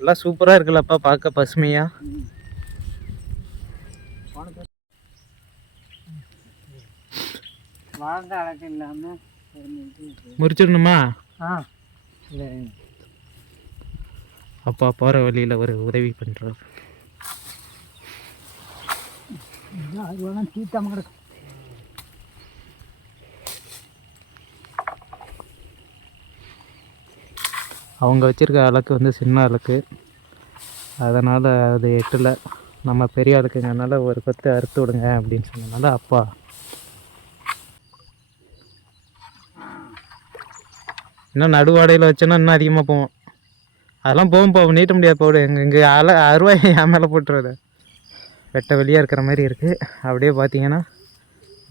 எல்லாம் சூப்பராக இருக்குல்லப்பா பார்க்க பசுமையா. வாழ்ந்த அழகு இல்லாமல் முறிச்சிடணுமா? ஆ. அப்பா போகிற வழியில் ஒரு உதவி பண்ணுறாரு அது தீட்டாம அவங்க வச்சுருக்க அலக்கு வந்து சின்ன அலக்கு. அதனால் அது எட்டலை. நம்ம பெரிய அலக்குங்கனால ஒரு பத்து அறுத்து விடுங்க அப்படின்னு சொன்னதுனால அப்பா. இன்னும் நடுவாடையில் வச்சோன்னா இன்னும் அதிகமாக போவோம். அதெல்லாம் போகும்பா போகும் நீட்ட முடியாது போடு. எங்கள் இங்கே அல அருவாய் என் மேலே போட்டுருது வெட்ட வெளியாக இருக்கிற மாதிரி இருக்குது அப்படியே பார்த்தீங்கன்னா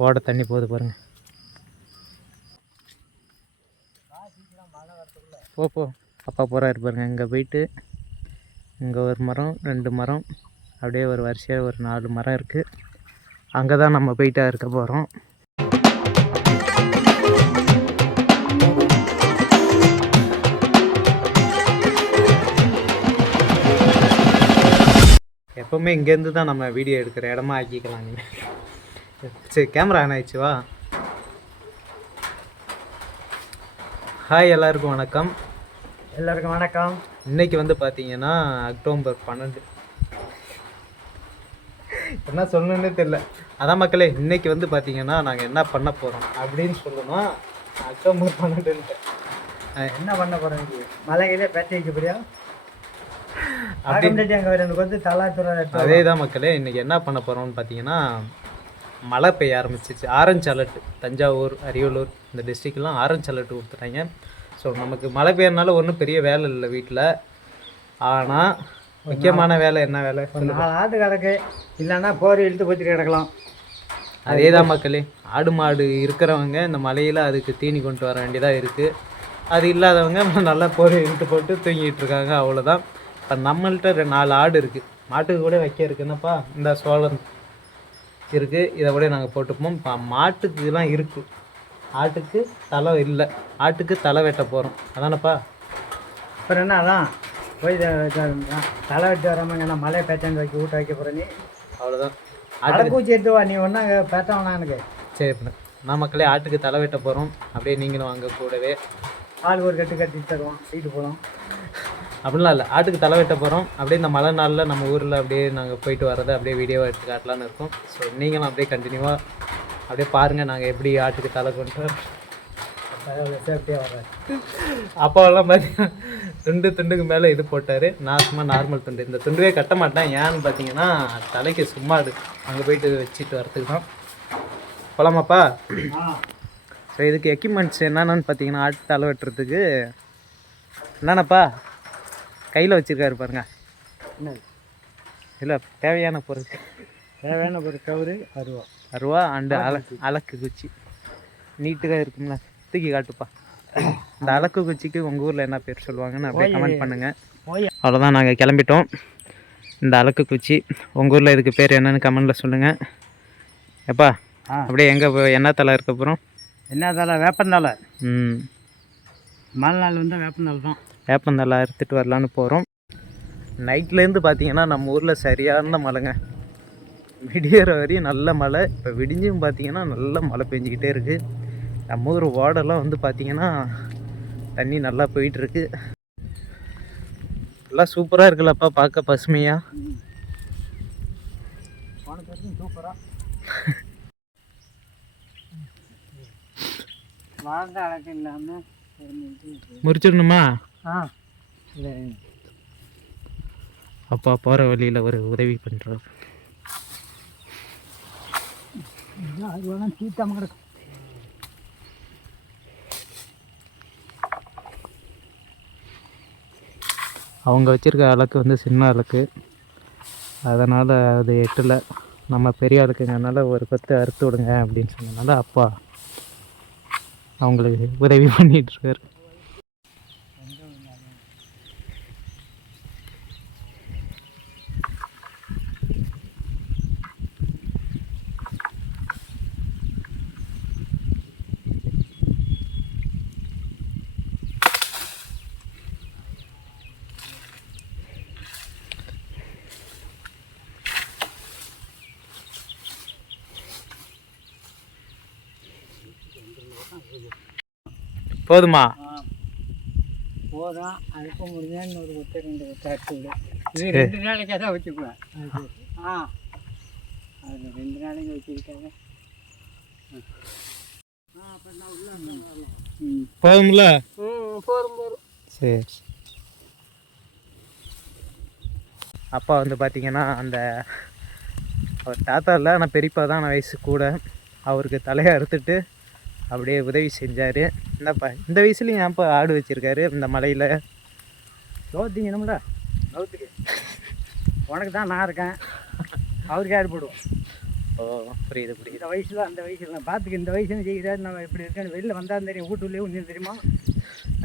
ஓட தண்ணி போகுது பாருங்கள் போ போ. அப்பா போகிறாரு இருப்பாருங்க இங்கே போயிட்டு இங்கே ஒரு மரம் ரெண்டு மரம் அப்படியே ஒரு வரிசையாக ஒரு நாலு மரம் இருக்குது அங்கே தான் நம்ம போயிட்டா இருக்க போகிறோம் எப்போவுமே இங்கேருந்து தான் நம்ம வீடியோ எடுக்கிற இடமா ஆக்கிக்கலாம் நீங்கள் சரி கேமரா ஆன் ஆயிடுச்சு வா. ஹாய் எல்லாருக்கும் வணக்கம். எல்லாருக்கும் வணக்கம். இன்னைக்கு வந்து பார்த்தீங்கன்னா அக்டோபர் பன்னெண்டு. என்ன சொல்லணுன்னே தெரியல. அதான் மக்களே இன்னைக்கு வந்து பார்த்தீங்கன்னா நாங்கள் என்ன பண்ண போகிறோம் அப்படின்னு சொல்லணும் அக்டோபர் பன்னெண்டுன்ட்டு. என்ன பண்ண போகிறோம் மலைகளே பேச்ச வைக்க போறியா? அப்படி அப்படி அங்கே எனக்கு வந்து தலாத்துறை அதே தான் மக்களே இன்னைக்கு என்ன பண்ண போகிறோம்னு பார்த்தீங்கன்னா மழை பெய்ய ஆரம்பிச்சிச்சு. ஆரஞ்சு அலர்ட் தஞ்சாவூர் அரியலூர் இந்த டிஸ்ட்ரிக்ட்லாம் ஆரஞ்சு அலர்ட் கொடுத்துட்டாங்க. ஸோ நமக்கு மழை பெய்யறனால ஒன்றும் பெரிய வேலை இல்லை வீட்டில் ஆனால் முக்கியமான வேலை என்ன வேலை? ஒரு நாலு ஆட்டு கிடக்கு இல்லைன்னா போர் இழுத்து போச்சுட்டு கிடக்கலாம். அதே தான் மக்களே. ஆடு மாடு இருக்கிறவங்க இந்த மலையில் அதுக்கு தீனி கொண்டு வர வேண்டியதாக இருக்குது அது இல்லாதவங்க நல்லா போர் இழுத்து போட்டு தூங்கிட்டு இருக்காங்க அவ்வளோதான் இப்போ நம்மள்ட்ட ரெ- நாலு ஆடு இருக்குது மாட்டுக்கு கூட வைக்க இருக்குன்னப்பா இந்த சோளம் இருக்குது இதை கூட நாங்கள் போட்டுப்போம். இப்போ மாட்டுக்குலாம் இருக்குது ஆட்டுக்கு தலை இல்லை. ஆட்டுக்கு தலை வெட்ட போகிறோம் அதானப்பா? அப்புறம் என்ன அதான்? போய் தலை வெட்டி வராமல் என்ன மலையை பேச்சாண்டு வைக்க ஊட்ட வைக்க போகிற நீ? அவ்வளோதான் அடை பூச்சி எடுத்து வா நீ ஒன்றா பேச வேணாம் எனக்கு. சரி இப்ப நான் மக்களே ஆட்டுக்கு தலை வெட்ட போகிறோம் அப்படியே நீங்களும் அங்கே கூடவே. ஆள் ஒரு கட்டு கட்டி தருவோம் வீட்டு போகலாம் அப்படிலாம் இல்லை. ஆட்டுக்கு தலை வெட்ட போகிறோம் அப்படியே இந்த மழை நாளில் நம்ம ஊரில் அப்படியே நாங்கள் போயிட்டு வரதை அப்படியே வீடியோவாக எடுத்து காட்டலான்னு இருக்கோம். ஸோ நீங்களும் அப்படியே கண்டினியூவாக அப்படியே பாருங்கள் நாங்கள் எப்படி ஆட்டுக்கு தலை கொண்டு வரோம். சேஃப்டியாக வர அப்பாவெல்லாம் பார்த்தீங்கன்னா துண்டு துண்டுக்கு மேலே இது போட்டார். நான் சும்மா நார்மல் துண்டு. இந்த துண்டுவே கட்ட மாட்டேன். ஏன்னு பார்த்தீங்கன்னா தலைக்கு சும்மா அது அங்கே போயிட்டு வச்சுட்டு வரதுக்கு தான். போலாமாப்பா? ஸோ இதுக்கு எக்யூப்மெண்ட்ஸ் என்னென்னு பார்த்தீங்கன்னா ஆட்டு தலை வெட்டுறதுக்கு என்னென்னப்பா? கையில் வச்சுருக்காரு பாருங்க. இல்லை தேவையான பொருள். தேவையான ஒரு கவுரு அருவா. அருவா அண்டு அல அலக்கு குச்சி. நீட்டுగా இருக்கும்ல தூக்கி காட்டுப்பா. இந்த அலக்கு குச்சிக்கு உங்கள் ஊரில் என்ன பேர் சொல்லுவாங்கன்னு அப்படியே கமெண்ட் பண்ணுங்கள் போய் அவ்வளோதான் நாங்கள் கிளம்பிட்டோம். இந்த அலக்கு குச்சி உங்கள் ஊரில் இதுக்கு பேர் என்னன்னு கமெண்டில் சொல்லுங்கள் எப்பா அப்படியே எங்கே என்ன தலை இருக்க போகிறோம் என்ன தலை? வேப்பந்தலை ம். மழை நாள் வந்தால் வேப்பந்தலை தான். வேப்பந்தலை அறுத்துட்டு வரலான்னு போகிறோம் நைட்லேருந்து பார்த்தீங்கன்னா நம்ம ஊரில் சரியான மழைங்க விடியற வரையும் நல்ல மழை. இப்போ விடிஞ்சும் பார்த்தீங்கன்னா நல்ல மழை பெஞ்சிக்கிட்டே இருக்குது நம்ம ஊர் ஓடெல்லாம் வந்து பார்த்தீங்கன்னா தண்ணி நல்லா போயிட்டுருக்கு. எல்லாம் சூப்பராக இருக்குல்லப்பா பார்க்க பசுமையாக முறிச்சிடணுமா? அப்பா போகிற வழியில் ஒரு உதவி பண்ணுறாரு அது வேணால் தீட்டாம கிடக்கும் அவங்க வச்சுருக்க அலக்கு வந்து சின்ன அலக்கு. அதனால் அது எட்டலை. நம்ம பெரிய ஆளுக்குங்கிறனால ஒரு பத்து அறுத்து விடுங்க அப்படின்னு சொன்னதுனால அப்பா அவங்களுக்கு உதவி பண்ணிகிட்ருக்காரு போதுமா? போதும். அனுப்ப முடிஞ்சா இன்னொரு ஒத்த ரெண்டு ஒத்த அடிச்சு இது ரெண்டு நாளைக்காக தான் வச்சுக்குவேன். ஆ. அது ரெண்டு நாளைக்கு வச்சுக்கிட்டாங்க ம். போதும்ல? போதும் போதும். சரி அப்பா வந்து பார்த்தீங்கன்னா அந்த அவர் தாத்தா இல்லை ஆனால் பெரியப்பா தான் நான் வயசு கூட. அவருக்கு தலையை அறுத்துட்டு அப்படியே உதவி செஞ்சார். இந்தப்பா இந்த வயசுலையும் ஏன்ப்பா ஆடு வச்சுருக்காரு இந்த மலையில்? சோத்திங்கணும்ல நவுத்துக்கு உனக்கு தான் நான் இருக்கேன். அவருக்கு யார் போடுவோம். ஓ புரியுது புரியுது. இந்த வயசுல அந்த வயசுல. நான் பார்த்துக்க இந்த வயசுல செய்கிறாரு? நம்ம இப்படி இருக்கேன்னு வெளியில் வந்தால் தெரியும் வீட்டுள்ளே ஒன்று தெரியுமா?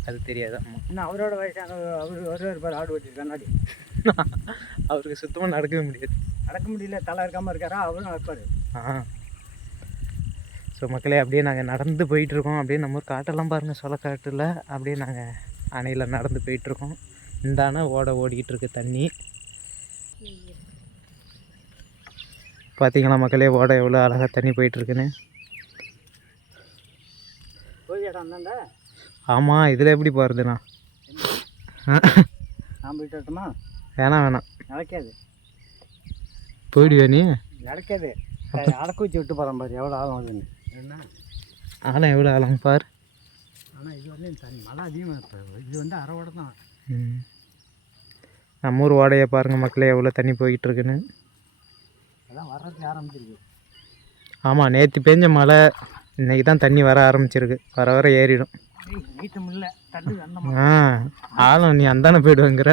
அது தெரியாது. இன்னும் அவரோட வயசான அவர் வருவார் பாரு ஆடு கண்ணாடி அவருக்கு சுத்தமாக நடக்கவே முடியாது. நடக்க முடியல தலை இருக்காமல் இருக்காரா? அவரும் இருப்பார் ஆ ஸோ மக்களே அப்படியே நாங்கள் நடந்து போயிட்டுருக்கோம். அப்படியே நம்ம காட்டெல்லாம் பாருங்கள் சொலக்காட்டில் அப்படியே நாங்கள் அணையில் நடந்து போயிட்டுருக்கோம். இந்த அணை ஓட ஓடிக்கிட்டு இருக்கு தண்ணி. பார்த்தீங்களா மக்களே ஓட எவ்வளோ அழகாக தண்ணி போயிட்டுருக்குன்னு? ஆமாம் இதில் எப்படி போகிறதுண்ணா நான் போயிட்டு வரட்டுமா? வேணாம் வேணாம். நடக்காது. போயிடுவே நீ? நடக்காது. அடக்க வச்சு விட்டு போகிறேன் பாரு எவ்வளோ ஆகும் அதுன்னு ஆழம் எவ்வளோ ஆழம் பார். ஆனால் இது வந்து தண்ணி மழை அதிகமாக இப்போ இது வந்து அரை ஓட தான். நம்ம ஊர் ஓடையை பாருங்கள் மக்களே எவ்வளோ தண்ணி போய்கிட்டு இருக்குன்னு. அதான் வர்றதுக்கு ஆரம்பிச்சிருக்கு. ஆமாம் நேற்று பெஞ்ச மழை இன்னைக்கு தான் தண்ணி வர ஆரம்பிச்சிருக்கு. வர வர ஏறிடும். ஆ ஆழம் நீ அந்தானே போயிடுவேங்கிற.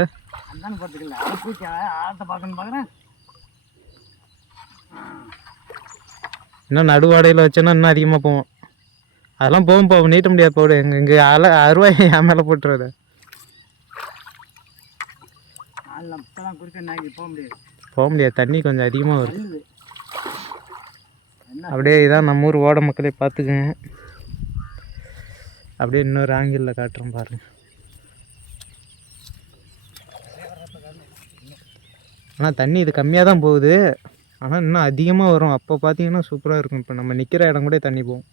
அந்தானு பார்த்துக்கல ஆழத்தை பார்க்கணும் பார்க்குறேன் இன்னும் நடுவாடையில் வச்சோன்னா இன்னும் அதிகமாக போவோம். அதெல்லாம் போகும் போவோம் நீட்ட முடியாது போடு எங்க இங்கே அல அருவாய் என் மேலே நாய்க்கு போக முடியாது. தண்ணி கொஞ்சம் அதிகமாக வருது அப்படியே இதான் நம்ம ஊர் ஓட மக்களே பார்த்துக்குங்க. அப்படியே இன்னொரு ஆங்கிளில் காட்டுறேன் பாருங்க. ஆனால் தண்ணி இது கம்மியாக தான் போகுது. ஆனால் இன்னும் அதிகமாக வரும். அப்போ பார்த்தீங்கன்னா சூப்பராக இருக்கும். இப்போ நம்ம நிற்கிற இடம் கூட தண்ணி போகும்.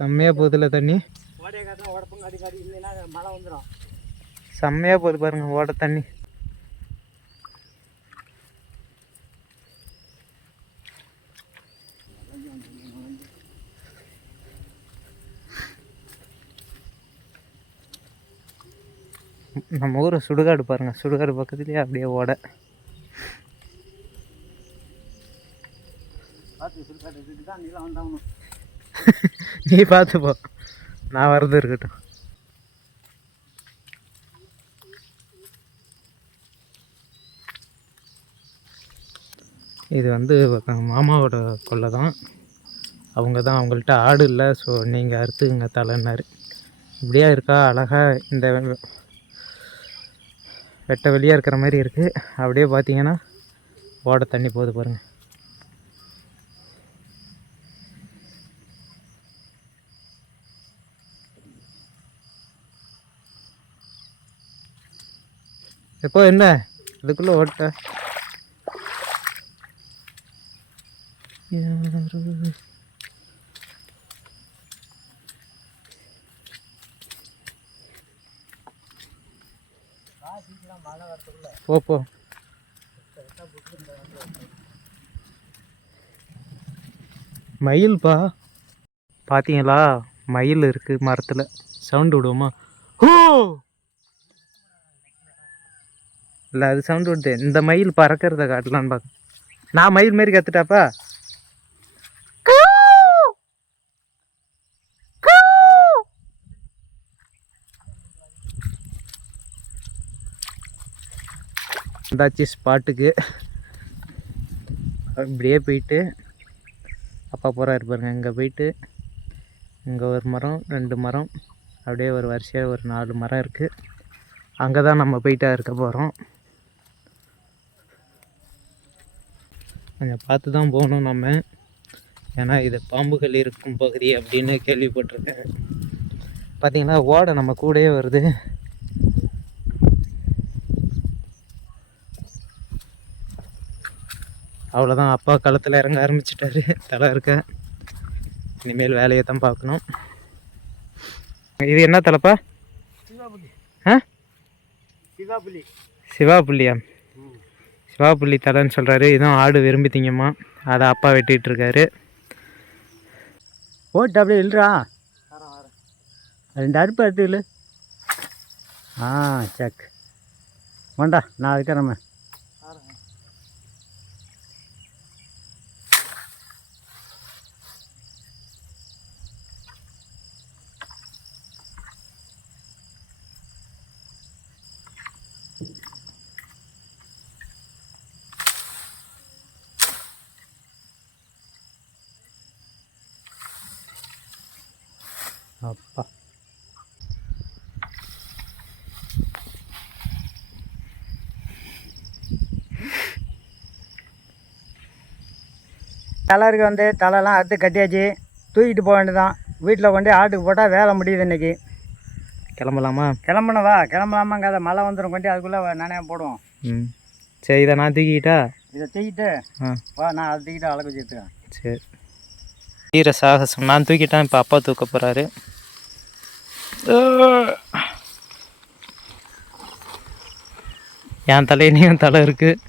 செம்மையாக போகுதுல தண்ணி? செம்மையாக போகுது பாருங்க ஓட தண்ணி. நம்ம ஊர் சுடுகாடு பாருங்க. சுடுகாடு பக்கத்துலேயே அப்படியே ஓட. நீ பார்த்து போ. நான் வரது இருக்கட்டும். இது வந்து மாமாவோட கொல்லை தான். அவங்க தான் அவங்கள்ட்ட ஆடு இல்லை. ஸோ நீங்கள் அறுத்துக்குங்க தலைன்னாரு. இப்படியா இருக்கா? அழகாக இந்த வெட்ட வெளியாக இருக்கிற மாதிரி இருக்குது அப்படியே பார்த்தீங்கன்னா ஓட தண்ணி போகுது பாருங்கள் எப்போ என்ன? இதுக்குள்ளே ஓட்ட. போ போ. மயில்ப்பா பார்த்தீங்களா மயில் இருக்குது மரத்தில். சவுண்டு விடுவோமா? ஹூ! இல்லை அது சவுண்டு விடுது. இந்த மயில் பறக்கிறத காட்டலான்னு பார்க்க நான் மயில் மாரி கற்றுட்டாப்பா வந்தாச்சு ஸ்பாட்டுக்கு. இப்படியே போயிட்டு அப்பா போகிறா இருப்பாருங்க இங்கே போயிட்டு இங்கே ஒரு மரம் ரெண்டு மரம் அப்படியே ஒரு வரிசையாக ஒரு நாலு மரம் இருக்குது அங்கே தான் நம்ம போயிட்டா இருக்க போகிறோம் கொஞ்சம் பார்த்து தான் போகணும் நம்ம. ஏன்னா இது பாம்புகள் இருக்கும் பகுதி அப்படின்னு கேள்விப்பட்டிருக்கேன். பார்த்திங்கன்னா ஓடை நம்ம கூடயே வருது. அவ்வளோதான் அப்பா களத்தில் இறங்க ஆரம்பிச்சிட்டாரு. தலை இருக்க. இனிமேல் வேலையை தான் பார்க்கணும். இது என்ன தலைப்பா? ஆ? சிவாப்புள்ளியா சிவாப்புள்ளி தலைன்னு சொல்கிறாரு இதுவும் ஆடு விரும்பி திங்கம்மா. அதை அப்பா வெட்டிட்டு இருக்காரு. ஓட்டு அப்படியே இல்லைடா ரெண்டு அறுப்பு எடுத்து இல்லை ஆ சக். வேண்டா நான் இருக்கிறேன் அப்பா தலைருக்கு வந்து தலைலாம் அறுத்து கட்டியாச்சு. தூக்கிட்டு போக வேண்டியதான் வீட்டில் கொண்டு ஆட்டுக்கு போட்டால் வேலை முடியுது இன்னைக்கு. கிளம்பலாமா? கிளம்பணும் வா. கிளம்பலாமாங்காத மழை வந்துடும் கொண்டு அதுக்குள்ளே நனைய போடுவோம். ம். சரி இதை நான் தூக்கிட்டா இதை தூக்கிட்டு வா நான் அதை தூக்கிட்டு அழகு வச்சுருக்கேன் சரி. வீர சாகசம். நான் தூக்கிட்டேன். இப்போ அப்பா தூக்க போகிறாரு என் தலையிலையும் தலை இருக்குது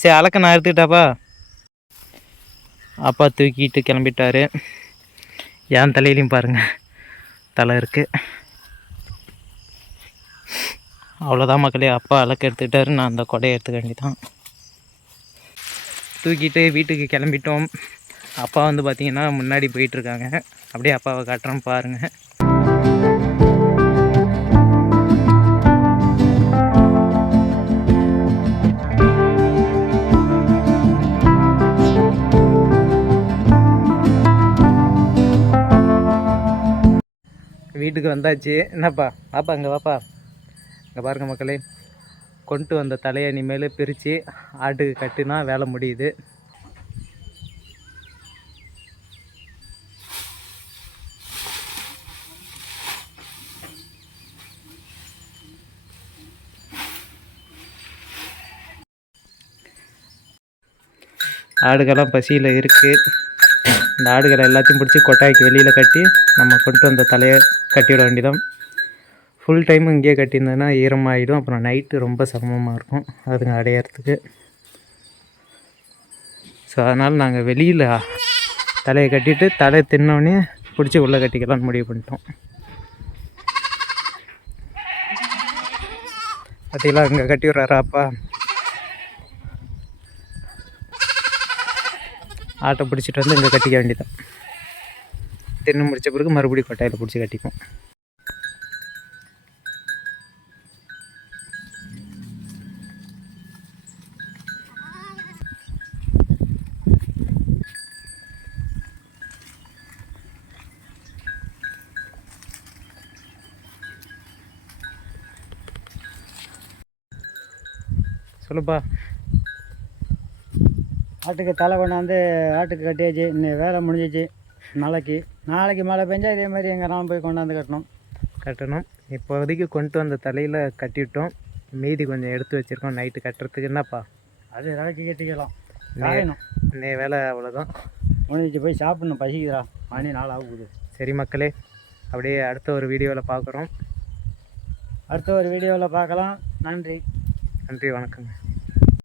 சரி அலக்க நான் எடுத்துக்கிட்டாப்பா? அப்பா தூக்கிட்டு கிளம்பிட்டாரு. என் தலையிலையும் பாருங்கள் தலை இருக்குது அவ்வளோதான் மக்களே அப்பா அலக்க எடுத்துக்கிட்டாரு. நான் அந்த கொடையை எடுத்துக்க வேண்டிதான் தூக்கிட்டு வீட்டுக்கு கிளம்பிட்டோம். அப்பா வந்து பார்த்திங்கன்னா முன்னாடி போயிட்டுருக்காங்க அப்படியே அப்பாவை காட்டுறோம் பாருங்கள் வீட்டுக்கு வந்தாச்சு. என்னப்பா? வாப்பா இங்கே வாப்பா. இங்கே பாருங்க மக்களே. கொண்டு வந்த தலையை இனிமேல் பிரித்து ஆட்டுக்கு கட்டினா வேலை முடியுது. ஆடுகள்லாம் பசியில் இருக்குது இந்த ஆடுகளை எல்லாத்தையும் பிடிச்சி கொட்டாய்க்கு வெளியில் கட்டி நம்ம கொண்டு வந்த தலையை கட்டிவிட வேண்டியதான் ஃபுல் டைம் இங்கேயே கட்டியிருந்ததுன்னா ஈரமாகிடும் அப்புறம் நைட்டு ரொம்ப சிரமமாக இருக்கும். அதுங்க அடையிறதுக்கு. ஸோ அதனால் நாங்கள் வெளியில் தலையை கட்டிட்டு தலை தின்னோடனே பிடிச்சி உள்ளே கட்டிக்கலாம்னு முடிவு பண்ணிட்டோம். பார்த்தீங்களா இங்கே கட்டி விட்றாரா ஆட்டை பிடிச்சிட்டு வந்து இங்கே கட்டிக்க வேண்டியதான் தின்னு முடிச்ச பிறகு மறுபடியும் கொட்டாயில் பிடிச்சி கட்டிக்கும் சொல்லுப்பா ஆட்டுக்கு தலை கொண்டாந்து ஆட்டுக்கு கட்டியாச்சு. இன்னைக்கு வேலை முடிஞ்சிச்சு. நாளைக்கு நாளைக்கு மழை பெஞ்சா இதே மாதிரி எங்கேனாலும் போய் கொண்டாந்து கட்டணும். கட்டணும். இப்போதைக்கு கொண்டு வந்த தலையில் கட்டிவிட்டோம் மீதி கொஞ்சம் எடுத்து வச்சுருக்கோம். நைட்டு கட்டுறதுக்கு. என்னப்பா? அது நாளைக்கு கட்டிக்கலாம். நே- வேலை அவ்வளோதான் முடிஞ்சிச்சு. போய் சாப்பிடணும். பசிக்குதுடா. மணி நாள் ஆகுது சரி மக்களே அப்படியே அடுத்த ஒரு வீடியோவில் பார்க்குறோம். அடுத்த ஒரு வீடியோவில் பார்க்கலாம். நன்றி. நன்றி. வணக்கங்க.